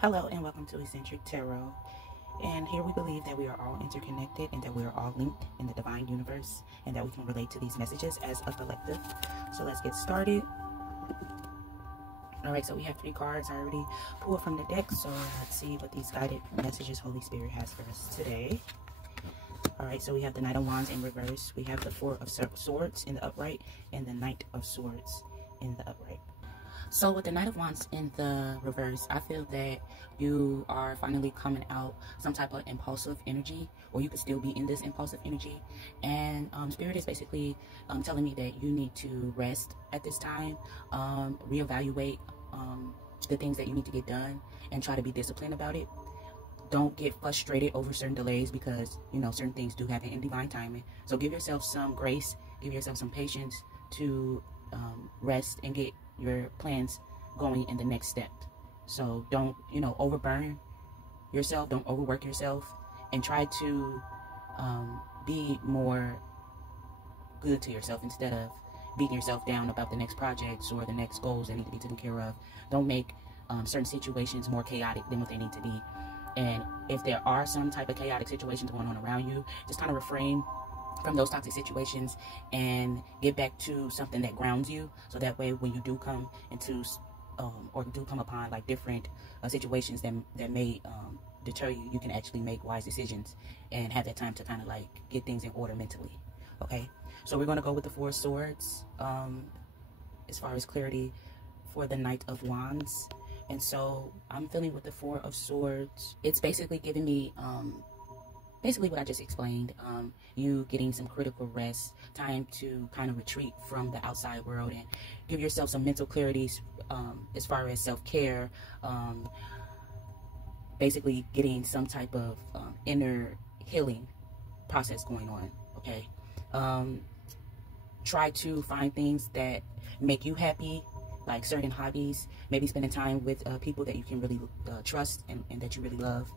Hello and welcome to Eccentric Tarot. And here we believe that we are all interconnected and that we are all linked in the divine universe and that we can relate to these messages as a collective. So let's get started. Alright, so we have 3 cards I already pulled from the deck. So let's see what these guided messages Holy Spirit has for us today. Alright, so we have the Knight of Wands in reverse. We have the 4 of Swords in the upright and the Knight of Swords in the upright. So with the Knight of Wands in the reverse, I feel that you are finally coming out some type of impulsive energy, or you could still be in this impulsive energy. And Spirit is basically telling me that you need to rest at this time, reevaluate the things that you need to get done, and try to be disciplined about it. Don't get frustrated over certain delays because, you know, certain things do happen in divine timing. So give yourself some grace, give yourself some patience to rest and get your plans going in the next step. So don't, you know, overburn yourself, don't overwork yourself, and try to be more good to yourself instead of beating yourself down about the next projects or the next goals that need to be taken care of. Don't make certain situations more chaotic than what they need to be. And if there are some type of chaotic situations going on around you, just kind of refrain from those toxic situations and get back to something that grounds you, so that way when you do come into or do come upon like different situations that may deter you, you can actually make wise decisions and have that time to kind of like get things in order mentally. Okay, so we're going to go with the 4 Swords as far as clarity for the Knight of Wands. And so I'm feeling with the 4 of Swords, it's basically giving me basically what I just explained, you getting some critical rest, time to kind of retreat from the outside world and give yourself some mental clarity as far as self-care, basically getting some type of inner healing process going on, okay? Try to find things that make you happy, like certain hobbies, maybe spending time with people that you can really trust and that you really love.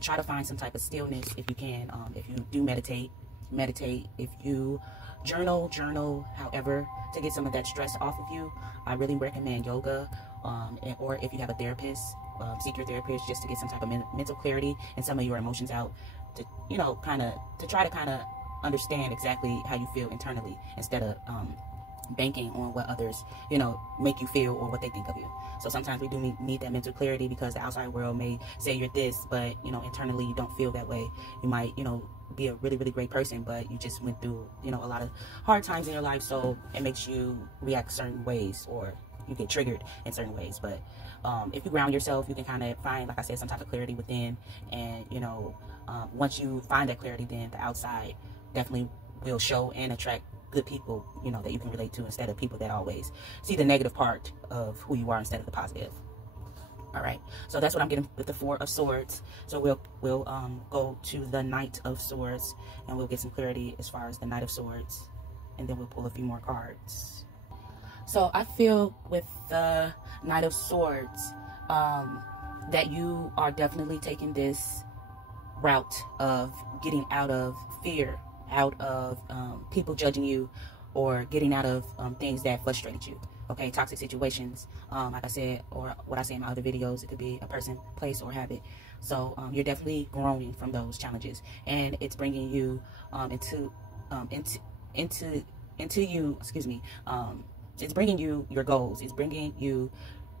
Try to find some type of stillness if you can. If you do meditate. If you journal, however, to get some of that stress off of you. I really recommend yoga, or if you have a therapist, seek your therapist just to get some type of mental clarity and some of your emotions out, to, you know, to try to understand exactly how you feel internally instead of banking on what others, you know, make you feel or what they think of you. So sometimes we do need that mental clarity because the outside world may say you're this, but, you know, internally you don't feel that way. You might, you know, be a really, really great person, but you just went through, you know, a lot of hard times in your life, so it makes you react certain ways or you get triggered in certain ways. But if you ground yourself, you can kind of find, like I said, some type of clarity within. And, you know, once you find that clarity, then the outside definitely will show and attract good people, you know, that you can relate to, instead of people that always see the negative part of who you are instead of the positive. All right, so that's what I'm getting with the 4 of Swords. So we'll go to the Knight of Swords and we'll get some clarity as far as the Knight of Swords, and then we'll pull a few more cards. So I feel with the Knight of Swords that you are definitely taking this route of getting out of fear, out of people judging you, or getting out of things that frustrated you. Okay, toxic situations, like I said, or what I say in my other videos, it could be a person, place, or habit. So you're definitely growing from those challenges, and it's bringing you it's bringing you your goals. It's bringing you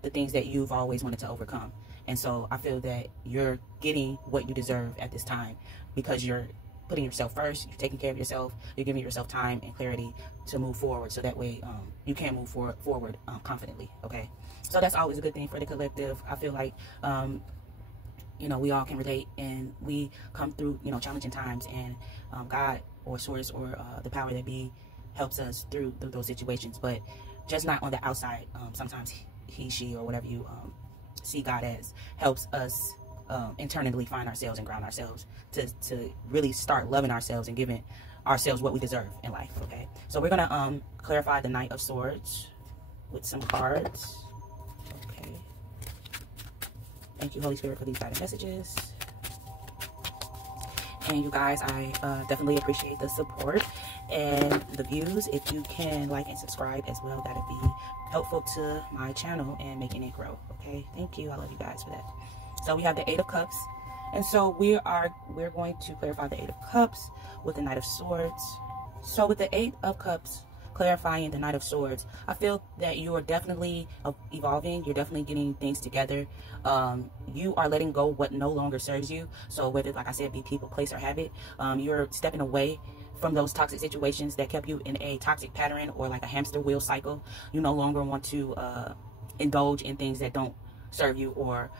the things that you've always wanted to overcome. And so I feel that you're getting what you deserve at this time because you're putting yourself first, you're taking care of yourself, you're giving yourself time and clarity to move forward, so that way you can move forward confidently, okay? So that's always a good thing for the collective. I feel like, you know, we all can relate, and we come through, you know, challenging times, and God or Source or the power that be helps us through those situations, but just not on the outside. Sometimes he, she, or whatever you see God as, helps us internally find ourselves and ground ourselves to really start loving ourselves and giving ourselves what we deserve in life. Okay, so we're gonna clarify the Knight of Swords with some cards. Okay, thank you, Holy Spirit, for these guided messages. And you guys, I definitely appreciate the support and the views. If you can like and subscribe as well, that'd be helpful to my channel and making it grow. Okay, thank you. I love you guys for that. So we have the Eight of Cups. And so we're going to clarify the Eight of Cups with the Knight of Swords. So with the Eight of Cups, clarifying the Knight of Swords, I feel that you are definitely evolving. You're definitely getting things together. You are letting go what no longer serves you. So whether, like I said, be people, place, or habit, you're stepping away from those toxic situations that kept you in a toxic pattern or like a hamster wheel cycle. You no longer want to indulge in things that don't serve you or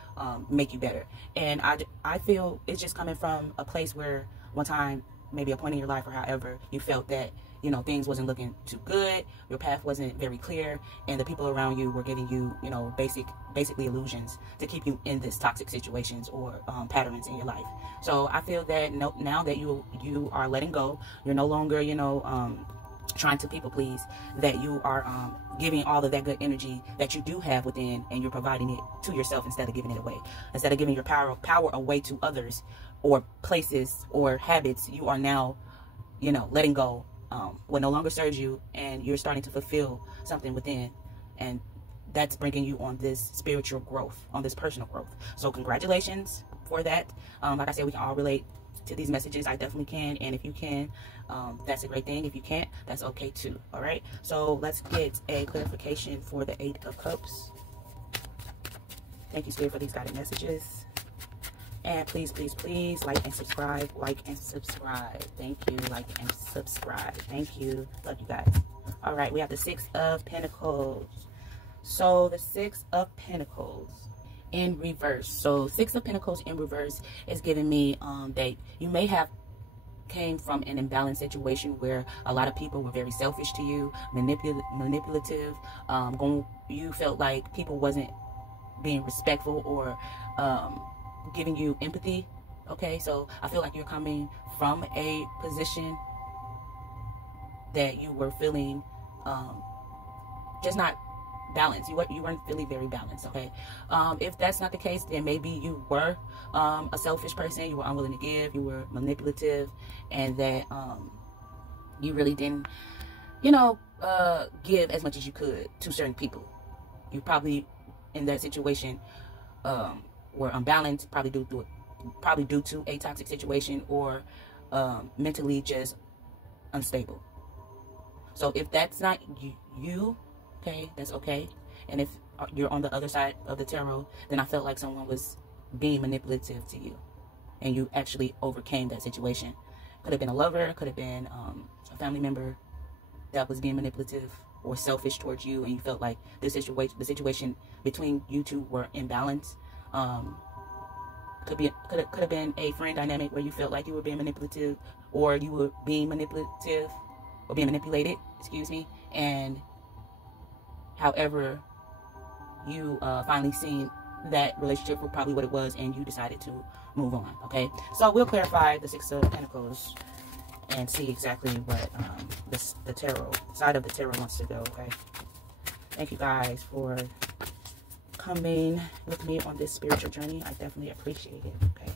make you better. And I feel it's just coming from a place where one time, maybe a point in your life or however, you felt that, you know, things wasn't looking too good, your path wasn't very clear, and the people around you were giving you, you know, basically illusions to keep you in this toxic situations or patterns in your life. So I feel that now that you are letting go, you're no longer, you know, trying to people please, that you are giving all of that good energy that you do have within, and you're providing it to yourself instead of giving it away. Instead of giving your power away to others or places or habits, you are now, you know, letting go what no longer serves you, and you're starting to fulfill something within, and that's bringing you on this spiritual growth, on this personal growth. So congratulations for that. Like I said, we can all relate to these messages. I definitely can, and if you can, that's a great thing. If you can't, that's okay too. All right, so let's get a clarification for the Eight of Cups. Thank you, Spirit, for these guided messages. And please, please, please like and subscribe. Like and subscribe. Thank you. Like and subscribe. Thank you. Love you guys. All right, we have the Six of Pentacles. So the Six of Pentacles in reverse. So Six of Pentacles in reverse is giving me that you may have came from an imbalanced situation where a lot of people were very selfish to you, manipulative. You felt like people wasn't being respectful or giving you empathy. Okay, so I feel like you're coming from a position that you were feeling just not balanced. You weren't feeling very balanced. Okay, if that's not the case, then maybe you were a selfish person. You were unwilling to give. You were manipulative, and that you really didn't, you know, give as much as you could to certain people. You probably in that situation were unbalanced, probably due to a toxic situation, or mentally just unstable. So if that's not you, okay, that's okay. And if you're on the other side of the tarot, then I felt like someone was being manipulative to you, and you actually overcame that situation. Could have been a lover, could have been a family member that was being manipulative or selfish towards you, and you felt like the situation between you two were imbalanced. Could have been a friend dynamic where you felt like you were being manipulative, or you were being manipulative or being manipulated, excuse me, and however you finally seen that relationship for probably what it was, and you decided to move on. Okay, so we'll clarify the Six of Pentacles and see exactly what the tarot side of the tarot wants to go. Okay, thank you guys for coming with me on this spiritual journey. I definitely appreciate it. Okay,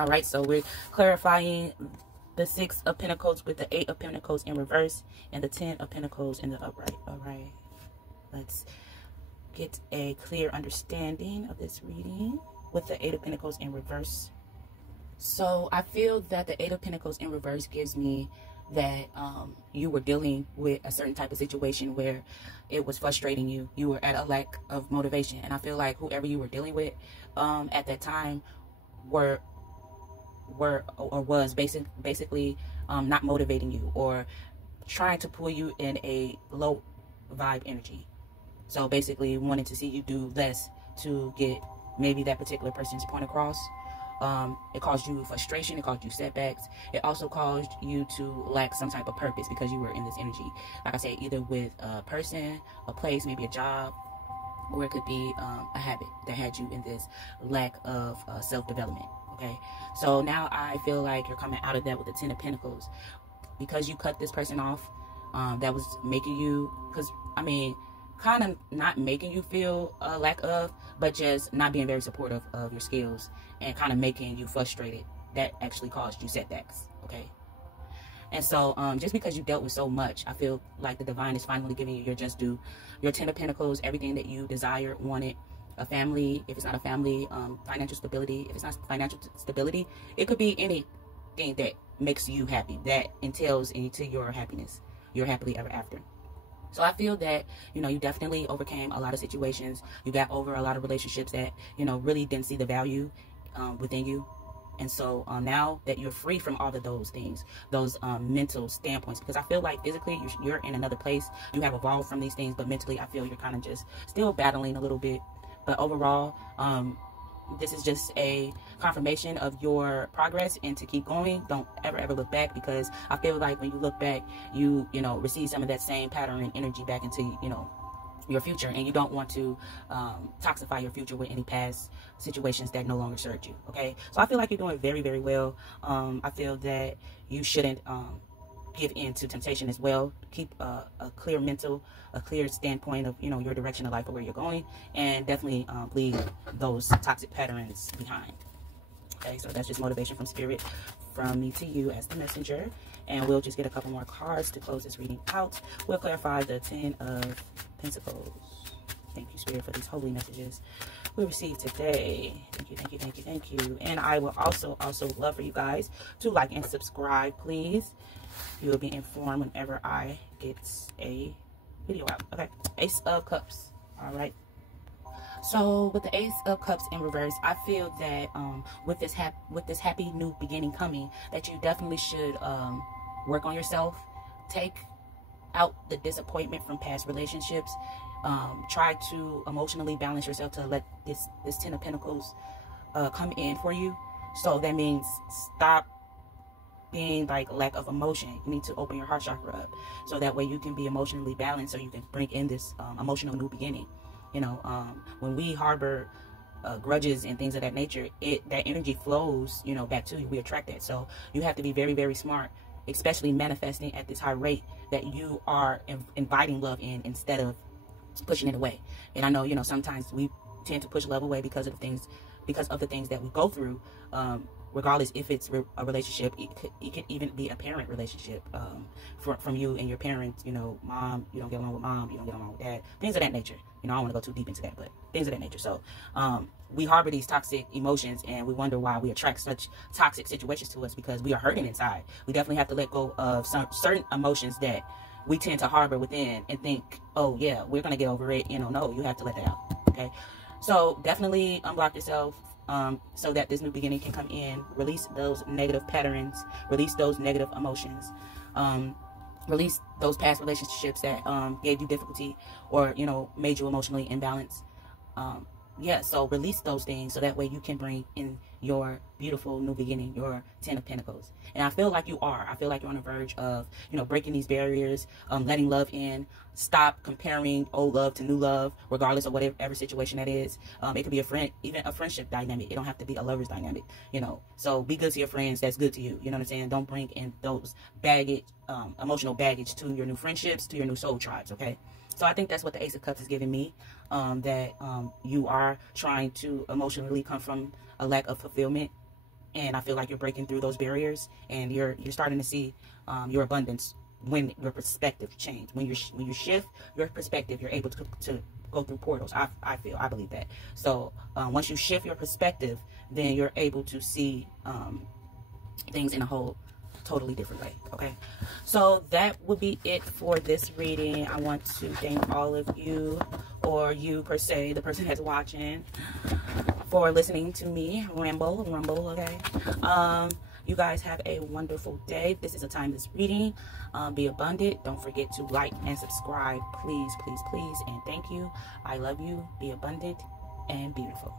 all right, so we're clarifying the Six of Pentacles with the Eight of Pentacles in reverse and the 10 of Pentacles in the upright. All right, let's get a clear understanding of this reading with the Eight of Pentacles in reverse. So I feel that the Eight of Pentacles in reverse gives me that you were dealing with a certain type of situation where it was frustrating you. You were at a lack of motivation, and I feel like whoever you were dealing with at that time was basically not motivating you, or trying to pull you in a low vibe energy. So basically wanting to see you do less to get maybe that particular person's point across. It caused you frustration. It caused you setbacks. It also caused you to lack some type of purpose because you were in this energy. Like I said, either with a person, a place, maybe a job, or it could be a habit that had you in this lack of self-development. Okay, so now I feel like you're coming out of that with the 10 of Pentacles, because you cut this person off. That was making you, because I mean, kind of not making you feel a lack of, but just not being very supportive of your skills and kind of making you frustrated. That actually caused you setbacks. Okay, and so just because you dealt with so much, I feel like the divine is finally giving you your just due, your 10 of Pentacles, everything that you desired, wanted, a family. If it's not a family, financial stability. If it's not financial stability, it could be anything that makes you happy, that entails into your happiness, your happily ever after. So I feel that, you know, you definitely overcame a lot of situations. You got over a lot of relationships that, you know, really didn't see the value within you. And so now that you're free from all of those things, those mental standpoints, because I feel like physically you're in another place. You have evolved from these things, but mentally I feel you're kind of just still battling a little bit. But overall, this is just a confirmation of your progress, and to keep going. Don't ever look back, because I feel like when you look back, you know, receive some of that same pattern and energy back into, you know, your future, and you don't want to toxify your future with any past situations that no longer served you. Okay, so I feel like you're doing very well. I feel that you shouldn't give in to temptation as well. Keep a clear mental, a clear standpoint of, you know, your direction of life or where you're going, and definitely leave those toxic patterns behind. Okay, so that's just motivation from spirit, from me to you as the messenger. And we'll just get a couple more cards to close this reading out. We'll clarify the 10 of Pentacles. Thank you, Spirit, for these holy messages we received today. Thank you. And I will also love for you guys to like and subscribe, please. You will be informed whenever I get a video out. Okay, Ace of Cups. All right. So with the Ace of Cups in reverse, I feel that with this happy new beginning coming, that you definitely should work on yourself. Take out the disappointment from past relationships. Try to emotionally balance yourself to let this 10 of Pentacles come in for you. So that means stop being like lack of emotion. You need to open your heart chakra up, so that way you can be emotionally balanced, so you can bring in this emotional new beginning. You know, when we harbor grudges and things of that nature, that energy flows, you know, back to you. We attract that. So you have to be very smart, especially manifesting at this high rate, that you are inviting love in instead of pushing it away. And I know, you know, sometimes we tend to push love away because of the things that we go through. Regardless if it's a relationship, it could even be a parent relationship, from you and your parents. You know, mom, you don't get along with mom, you don't get along with dad, things of that nature. You know, I don't want to go too deep into that, but things of that nature. So we harbor these toxic emotions, and we wonder why we attract such toxic situations to us, because we are hurting inside. We definitely have to let go of some certain emotions that we tend to harbor within and think, oh yeah, we're gonna get over it. You know, no, you have to let that out. Okay, so definitely unblock yourself, so that this new beginning can come in. Release those negative patterns, release those negative emotions, release those past relationships that gave you difficulty, or, you know, made you emotionally imbalanced. Yeah, so release those things, so that way you can bring in your beautiful new beginning, your 10 of Pentacles. And I feel like you are. I feel like you're on the verge of, you know, breaking these barriers, letting love in. Stop comparing old love to new love, regardless of whatever situation that is. It could be a friend, even a friendship dynamic. It don't have to be a lover's dynamic, you know. So be good to your friends. That's good to you. You know what I'm saying? Don't bring in those baggage, emotional baggage to your new friendships, to your new soul tribes, okay? So I think that's what the Ace of Cups is giving me, that you are trying to emotionally come from a lack of fulfillment, and I feel like you're breaking through those barriers, and you're starting to see your abundance when your perspective change. When you shift your perspective, you're able to go through portals. I believe that. So once you shift your perspective, then you're able to see things in a whole totally different way. Okay, so that would be it for this reading. I want to thank all of you, or you per se, the person that's watching, for listening to me rumble. Okay, you guys have a wonderful day. This is a timeless reading. Be abundant. Don't forget to like and subscribe, please, and thank you. I love you. Be abundant and beautiful.